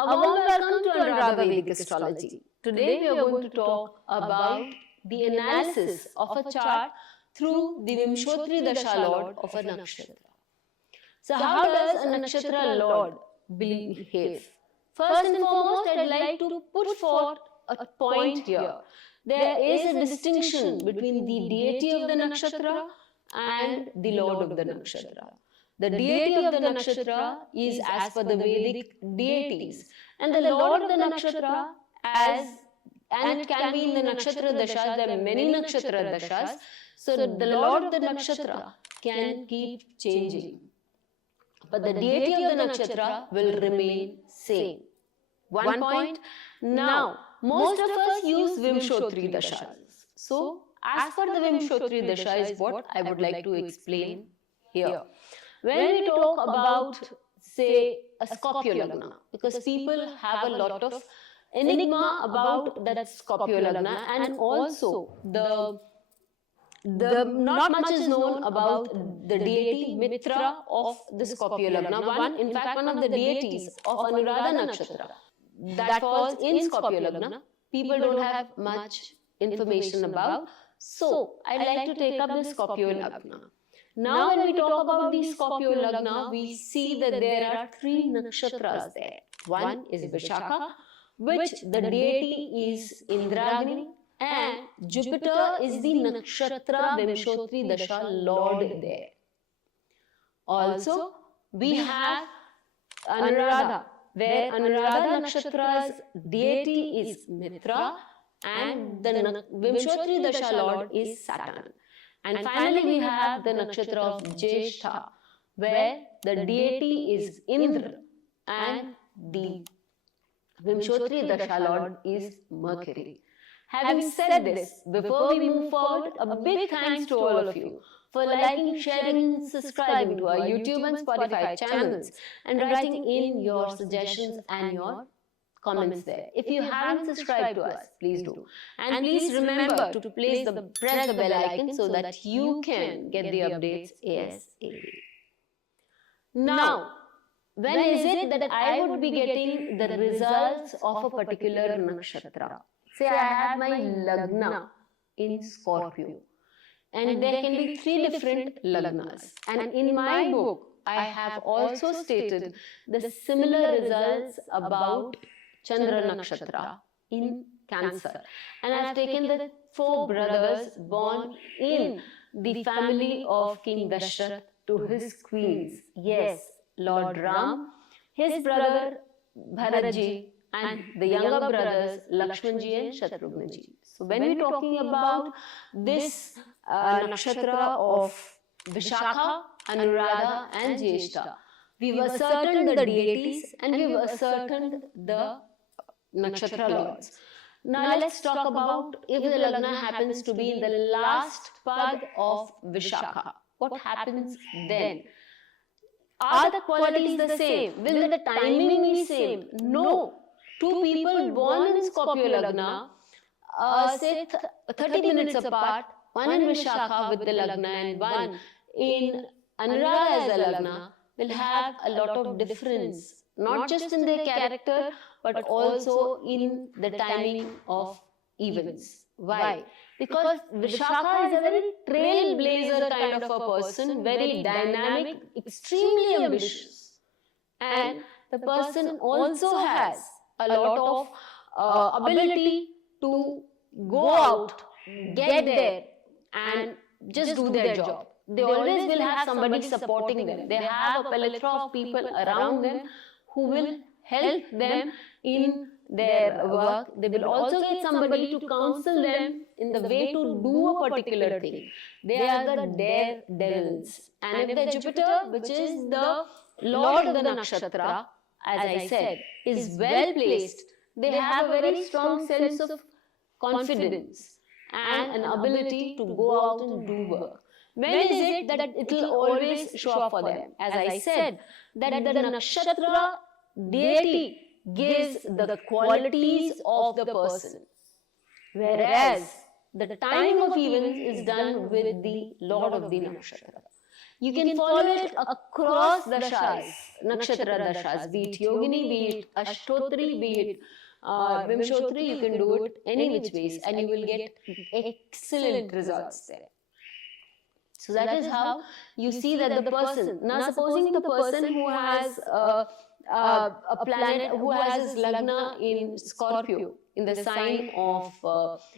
A warm welcome to Anuradha Vedic Astrology. Today we are going to talk about the analysis of a chart through the Vimshotri Dasha Lord of a Nakshatra. So how does a Nakshatra Lord behave? First and foremost, I'd like to put forth a point here. There is a distinction between the deity of the Nakshatra and the Lord of the Nakshatra. The deity of the Nakshatra is as per the Vedic deities, and the Lord of the Nakshatra and it can be in the Nakshatra Dashas. There are many Nakshatra Dashas, so the Lord of the Nakshatra can keep changing, but the deity of the Nakshatra will remain same. One point. Now, most of us use Vimshotri Dashas. So, as per the Vimshotri Dasha is what I would like to explain here. When we talk about, say, a Scorpio Lagna, because people have a lot of enigma about that Scorpio Lagna, and also the not much is known about the deity Mitra of the Scorpio Lagna. In fact, one of the deities of Anuradha Nakshatra that falls in Scorpio Lagna, people don't have much information about. So, I'd like to take up the Scorpio Lagna. Now, when we talk about the Scorpio Lagna, we see that there are three nakshatras there. One is Vishakha, which the deity is Indragni, and Jupiter is the Nakshatra Vimshotri Dasha Lord there. Also, we have Anuradha, where Anuradha Nakshatra's deity is Mitra, and the Vimshotri Dasha Lord is Saturn. And finally, we have the Nakshatra of Jyeshtha, where the deity is Indra and the Vimshotri Dasha Lord is Mercury. Having said this, before we move forward, a big thanks to all of you for liking, sharing and subscribing to our YouTube and Spotify channels and writing in your suggestions and your comments there. If you haven't subscribed to us, please do. And please remember to press the bell icon so that you can get the updates ASAP. Now, when is it that I would be getting the results of a particular nakshatra? Say I have my lagna in Scorpio, and there can be three different lagnas. And in my book, I have also stated the similar results about Chandra Nakshatra in Cancer. And I have taken the four brothers born in the family of King Dasha to his queens. Yes, Lord Ram, his brother Bharatji, and the younger brothers Lakshmanji and Shatrughnji. So when we are talking about this nakshatra of Vishakha, Anuradha and Jyeshtha, we've ascertained the deities and we've ascertained the nakshatra lords. Now let's talk about if the lagna happens to be in the last pad of Vishakha. What happens then? Are the qualities the same? Will the timing be same? No. Two people born in Scorpio Lagna, say 30 minutes apart, one in Vishakha with the Lagna and one in Anuradha as a Lagna, will have a lot of difference, not just in their character but also in the timing of events. Why? Because Vishakha is a very trailblazer kind of a person, very dynamic, extremely ambitious, and the person also has a lot of ability to go out, get there and just do their job. They always will have somebody supporting them. They have a plethora of people around them who will help them in their work. They will also get somebody to counsel them in the way to do a particular thing. They are the daredevils. And if the Jupiter, which is the Lord of the Nakshatra, as I said, is well placed, they have a very strong sense of confidence and an ability to go out and do work. When is it that it will always show up for them? As I said, that the nakshatra deity gives the qualities of the person, whereas the timing of events is done with the Lord of the Nakshatra. You can follow it across dashas, nakshatra dashas, be it Yogini, be it Ashtotri, be it Vimshotri, you can do it any which ways and you will get excellent results there. So that is how you see that the person, now supposing the person who has a planet, who has his lagna in Scorpio, in the sign of,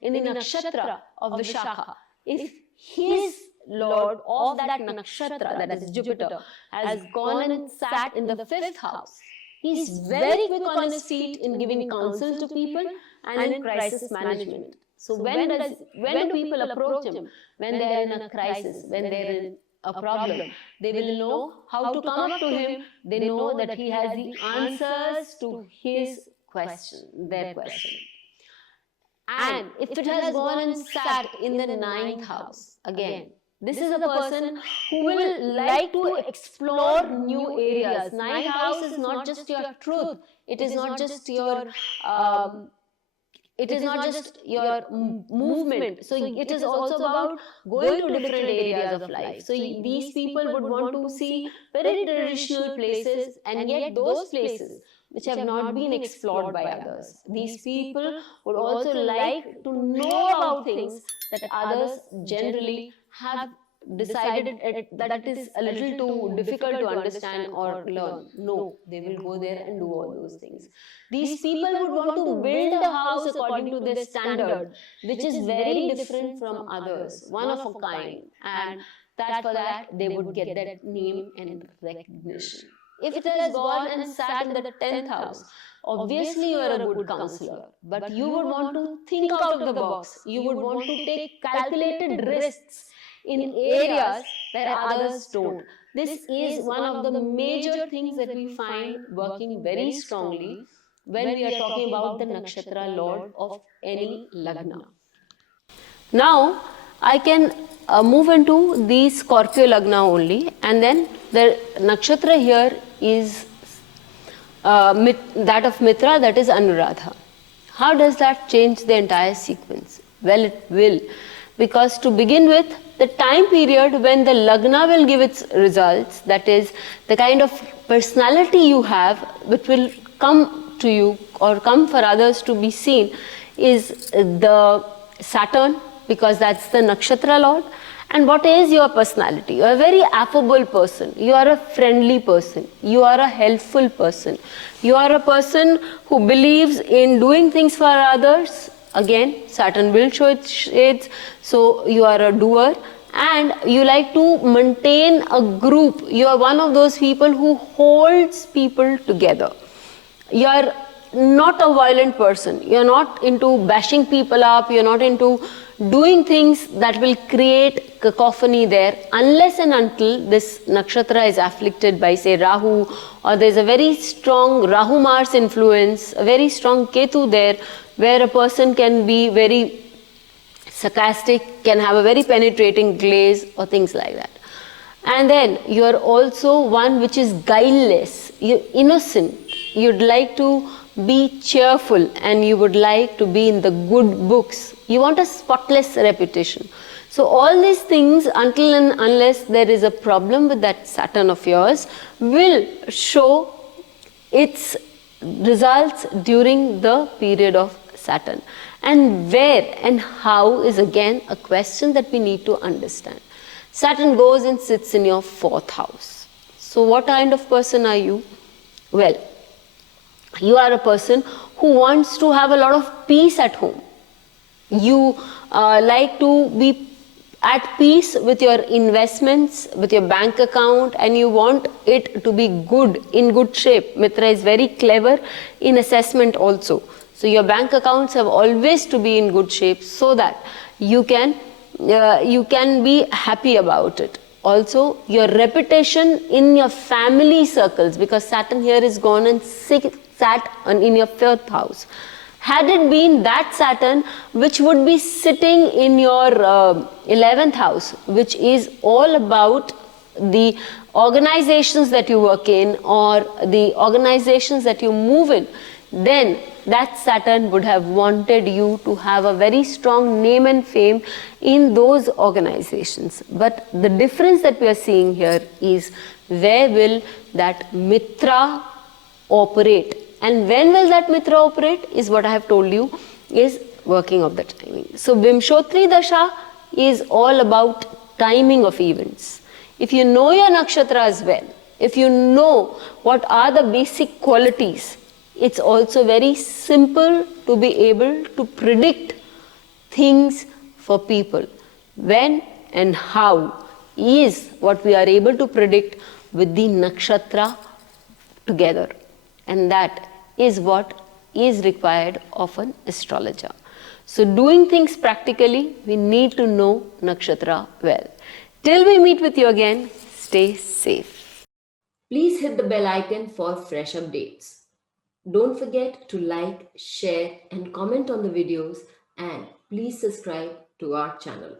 in the nakshatra of Vishakha, if his lord of that nakshatra, that is Jupiter, has gone and sat in the 5th house, he is very quick on his feet in giving counsel to people and in crisis management. So when do people approach him? When they are in a crisis, when they are in a problem, they will know how to come up to him. They know that he has the answers to his question, their question. And if it has gone and sat in the 9th house, again, this is a person who will like to explore new areas. 9th house is not just your truth. It is not just your movement. So it is also about going to different areas of life. So these people would want to see very traditional places, and yet those places which have not been explored by others. These people would also like to know about things that others generally have decided that it is a little too difficult to understand or learn. No, they will go there and do all those things. These people would want to build a house according to their standard, which is very different from others, one of a kind, and that for that they would get that name and recognition. If it has gone and sat in the 10th house, obviously you are a good counselor, but you would want to think out of the box. You would want to take calculated risks in areas that others don't. This is one of the major things that we find working very strongly when we are talking about the nakshatra lord of any lagna. Now, I can move into the Scorpio lagna only, and then the nakshatra here is that of Mitra, that is Anuradha. How does that change the entire sequence? Well, it will, because to begin with, the time period when the lagna will give its results, that is the kind of personality you have, which will come to you or come for others to be seen, is the Saturn, because that's the nakshatra lord. And what is your personality? You are a very affable person. You are a friendly person. You are a helpful person. You are a person who believes in doing things for others. Again, Saturn will show its shades. So you are a doer and you like to maintain a group. You are one of those people who holds people together. You are not a violent person. You are not into bashing people up. You are not into doing things that will create cacophony there, unless and until this nakshatra is afflicted by, say, Rahu, or there is a very strong Rahu-Mars influence, a very strong Ketu there, where a person can be very sarcastic, can have a very penetrating glaze, or things like that. And then you are also one which is guileless, you're innocent, you'd like to be cheerful, and you would like to be in the good books. You want a spotless reputation. So all these things, until and unless there is a problem with that Saturn of yours, will show its results during the period of Saturn. And where and how is again a question that we need to understand. Saturn goes and sits in your 4th house. So what kind of person are you? Well, you are a person who wants to have a lot of peace at home. You like to be at peace with your investments, with your bank account, and you want it to be good, in good shape. Mitra is very clever in assessment also. So your bank accounts have always to be in good shape so that you can be happy about it. Also, your reputation in your family circles, because Saturn here is gone and sat in your 4th house. Had it been that Saturn which would be sitting in your 11th house, which is all about the organizations that you work in or the organizations that you move in, then that Saturn would have wanted you to have a very strong name and fame in those organizations. But the difference that we are seeing here is where will that Mitra operate, and when will that Mitra operate is what I have told you is working of the timing. So Vimshotri Dasha is all about timing of events. If you know your nakshatras well, if you know what are the basic qualities, it's also very simple to be able to predict things for people. When and how is what we are able to predict with the nakshatra together, and that is what is required of an astrologer. So doing things practically, we need to know nakshatra well. Till we meet with you again, stay safe. Please hit the bell icon for fresh updates. Don't forget to like, share and comment on the videos, and please subscribe to our channel.